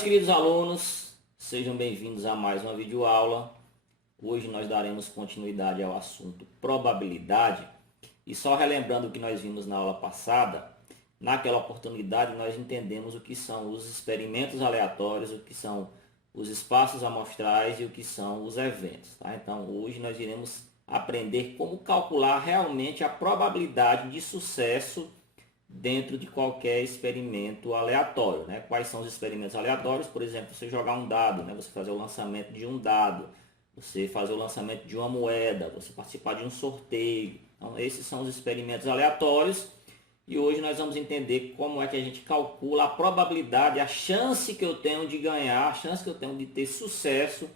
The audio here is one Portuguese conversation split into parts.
Meus queridos alunos, sejam bem-vindos a mais uma videoaula. Hoje nós daremos continuidade ao assunto probabilidade. E só relembrando o que nós vimos na aula passada, naquela oportunidade nós entendemos o que são os experimentos aleatórios, o que são os espaços amostrais e o que são os eventos. Tá? Então hoje nós iremos aprender como calcular realmente a probabilidade de sucesso dentro de qualquer experimento aleatório, né? Quais são os experimentos aleatórios? Por exemplo, você jogar um dado, né? Você fazer o lançamento de um dado, você fazer o lançamento de uma moeda, você participar de um sorteio. Então, esses são os experimentos aleatórios. E hoje nós vamos entender como é que a gente calcula a probabilidade, a chance que eu tenho de ganhar, a chance que eu tenho de ter sucesso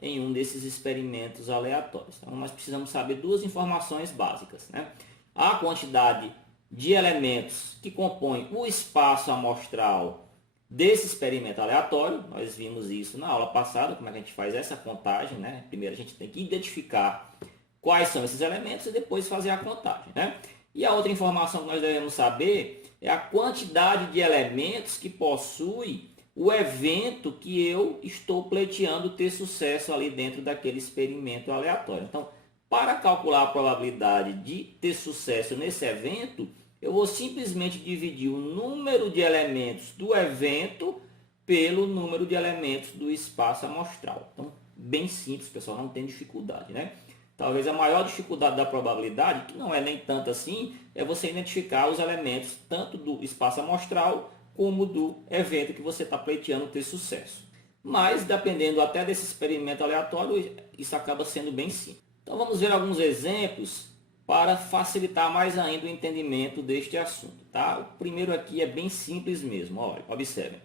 em um desses experimentos aleatórios. Então, nós precisamos saber duas informações básicas, né? A quantidade de elementos que compõem o espaço amostral desse experimento aleatório. Nós vimos isso na aula passada, como é que a gente faz essa contagem, né? Primeiro a gente tem que identificar quais são esses elementos e depois fazer a contagem, né? E a outra informação que nós devemos saber é a quantidade de elementos que possui o evento que eu estou pleiteando ter sucesso ali dentro daquele experimento aleatório. Então, para calcular a probabilidade de ter sucesso nesse evento, eu vou simplesmente dividir o número de elementos do evento pelo número de elementos do espaço amostral. Então, bem simples, pessoal, não tem dificuldade, né? Talvez a maior dificuldade da probabilidade, que não é nem tanto assim, é você identificar os elementos tanto do espaço amostral como do evento que você está pleiteando ter sucesso. Mas, dependendo até desse experimento aleatório, isso acaba sendo bem simples. Então, vamos ver alguns exemplos para facilitar mais ainda o entendimento deste assunto, tá? O primeiro aqui é bem simples mesmo, olha, observe.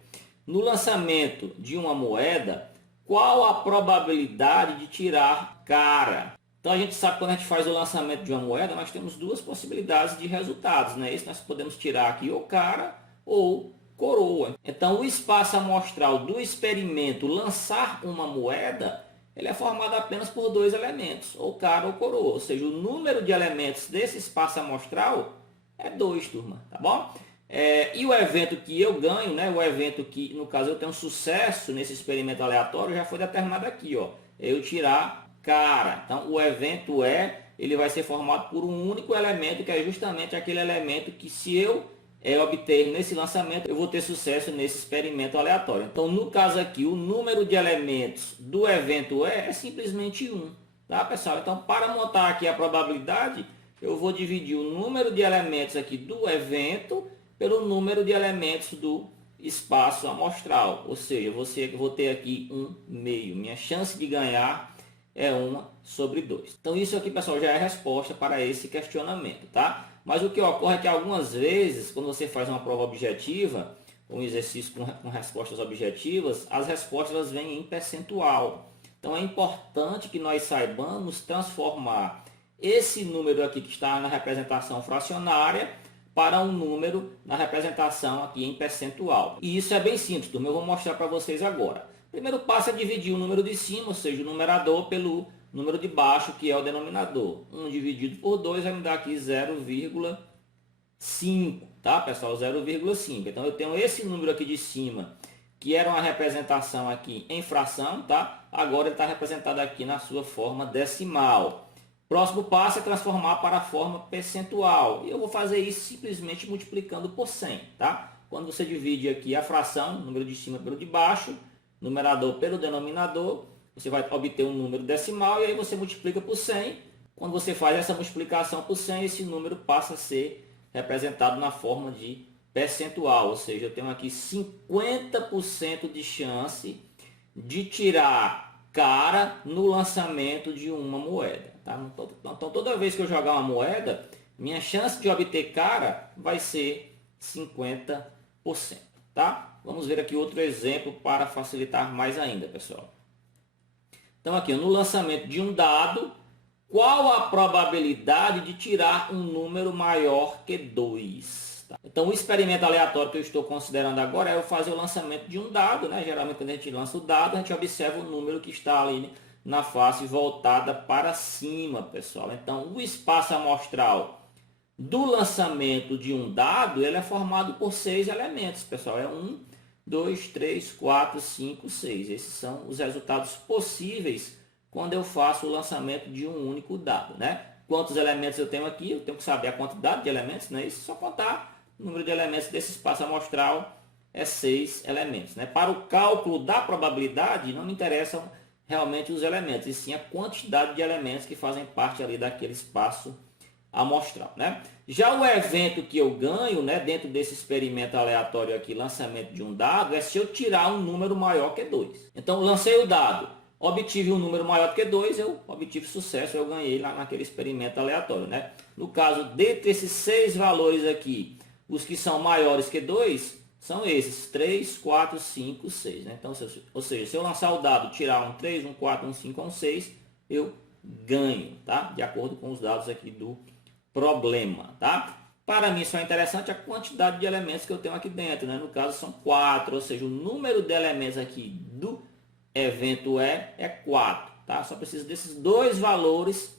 No lançamento de uma moeda, qual a probabilidade de tirar cara? Então a gente sabe que quando a gente faz o lançamento de uma moeda, nós temos duas possibilidades de resultados, né? Esse nós podemos tirar aqui ou cara ou coroa. Então o espaço amostral do experimento lançar uma moeda, ele é formado apenas por dois elementos, ou cara ou coroa. Ou seja, o número de elementos desse espaço amostral é 2, turma, tá bom? E o evento que eu ganho, né? O evento que, no caso, eu tenho sucesso nesse experimento aleatório, já foi determinado aqui, ó. Eu tirar cara. Então, o evento ele vai ser formado por um único elemento, que é justamente aquele elemento que, se eu obter nesse lançamento, eu vou ter sucesso nesse experimento aleatório. Então, no caso aqui, o número de elementos do evento é simplesmente 1, tá, pessoal? Então, para montar aqui a probabilidade, eu vou dividir o número de elementos aqui do evento pelo número de elementos do espaço amostral. Ou seja, eu vou ter aqui 1/2. Minha chance de ganhar é 1/2. Então, isso aqui, pessoal, já é a resposta para esse questionamento, tá? Mas o que ocorre é que algumas vezes, quando você faz uma prova objetiva, um exercício com respostas objetivas, as respostas elas vêm em percentual. Então é importante que nós saibamos transformar esse número aqui que está na representação fracionária para um número na representação aqui em percentual. E isso é bem simples, turma. Eu vou mostrar para vocês agora. O primeiro passo é dividir o número de cima, ou seja, o numerador, pelo número de baixo, que é o denominador. 1 dividido por 2 vai me dar aqui 0,5, tá, pessoal? 0,5. Então, eu tenho esse número aqui de cima, que era uma representação aqui em fração, tá? Agora ele está representado aqui na sua forma decimal. Próximo passo é transformar para a forma percentual. E eu vou fazer isso simplesmente multiplicando por 100, tá? Quando você divide aqui a fração, número de cima pelo de baixo, numerador pelo denominador, você vai obter um número decimal e aí você multiplica por 100. Quando você faz essa multiplicação por 100, esse número passa a ser representado na forma de percentual. Ou seja, eu tenho aqui 50% de chance de tirar cara no lançamento de uma moeda. Tá? Então, toda vez que eu jogar uma moeda, minha chance de obter cara vai ser 50%. Tá? Vamos ver aqui outro exemplo para facilitar mais ainda, pessoal. Então aqui, no lançamento de um dado, qual a probabilidade de tirar um número maior que 2? Tá? Então o experimento aleatório que eu estou considerando agora é eu fazer o lançamento de um dado, né? Geralmente quando a gente lança o dado, a gente observa o número que está ali na face voltada para cima, pessoal. Então o espaço amostral do lançamento de um dado, ele é formado por 6 elementos, pessoal. É 1, 2, 3, 4, 5, 6. Esses são os resultados possíveis quando eu faço o lançamento de um único dado, né? Quantos elementos eu tenho aqui? Eu tennão que saber a quantidade de elementos, não é isso? Só contar o número de elementos desse espaço amostral é 6 elementos, né? Para o cálculo da probabilidade, não me interessam realmente os elementos, e sim a quantidade de elementos que fazem parte ali daquele espaço amostral, né? Já o evento que eu ganho, né, dentro desse experimento aleatório aqui, lançamento de um dado, é se eu tirar um número maior que 2. Então, lancei o dado, obtive um número maior que 2, eu obtive sucesso, eu ganhei lá naquele experimento aleatório, né? No caso, dentre esses 6 valores aqui, os que são maiores que 2, são esses, 3, 4, 5, 6, né? Então, ou seja, se eu lançar o dado, tirar um 3, um 4, um 5, um 6, eu ganho, tá? De acordo com os dados aqui do problema, tá? Para mim só é interessante a quantidade de elementos que eu tenho aqui dentro, né? No caso são 4, ou seja, o número de elementos aqui do evento é 4, tá? Só preciso desses 2 valores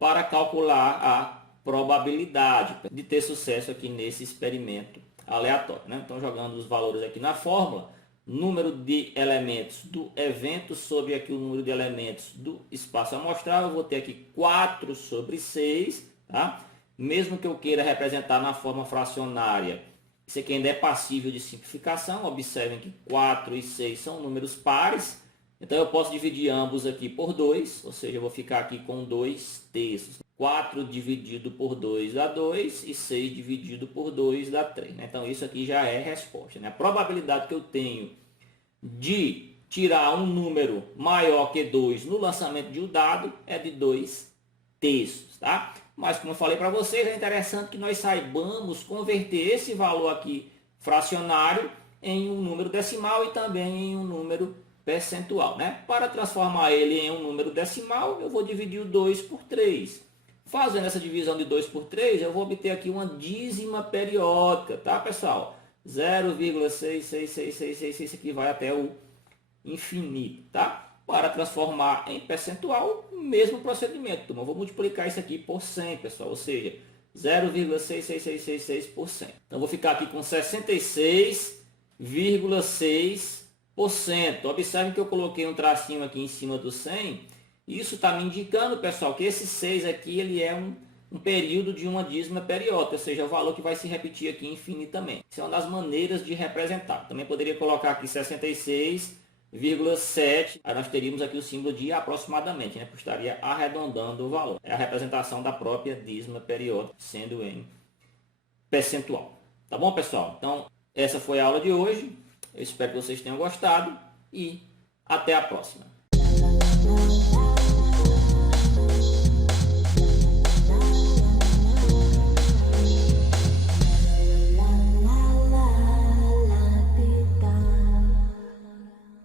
para calcular a probabilidade de ter sucesso aqui nesse experimento aleatório, né? Então, jogando os valores aqui na fórmula, número de elementos do evento sobre aqui o número de elementos do espaço amostral, eu vou ter aqui 4 sobre 6, tá? Mesmo que eu queira representar na forma fracionária, isso aqui ainda é passível de simplificação. Observem que 4 e 6 são números pares. Então, eu posso dividir ambos aqui por 2, ou seja, eu vou ficar aqui com 2 terços. 4 dividido por 2 dá 2 e 6 dividido por 2 dá 3. Né? Então, isso aqui já é resposta. Né? A probabilidade que eu tenho de tirar um número maior que 2 no lançamento de um dado é de 2 terços. Tá? Mas, como eu falei para vocês, é interessante que nós saibamos converter esse valor aqui fracionário em um número decimal e também em um número percentual, né? Para transformar ele em um número decimal, eu vou dividir o 2 por 3. Fazendo essa divisão de 2 por 3, eu vou obter aqui uma dízima periódica, tá, pessoal? 0,66666, que vai até o infinito, tá? Para transformar em percentual, o mesmo procedimento. Então, eu vou multiplicar isso aqui por 100, pessoal, ou seja, 0,66666%. Então, eu vou ficar aqui com 66,6%. Observem que eu coloquei um tracinho aqui em cima do 100. Isso está me indicando, pessoal, que esse 6 aqui ele é um período de uma dízima periódica, ou seja, o valor que vai se repetir aqui infinitamente. Isso é uma das maneiras de representar. Também poderia colocar aqui 66,7. Aí nós teríamos aqui o símbolo de aproximadamente, né? Porque estaria arredondando o valor. É a representação da própria dízima periódica, sendo em percentual. Tá bom, pessoal? Então, essa foi a aula de hoje. Eu espero que vocês tenham gostado e até a próxima.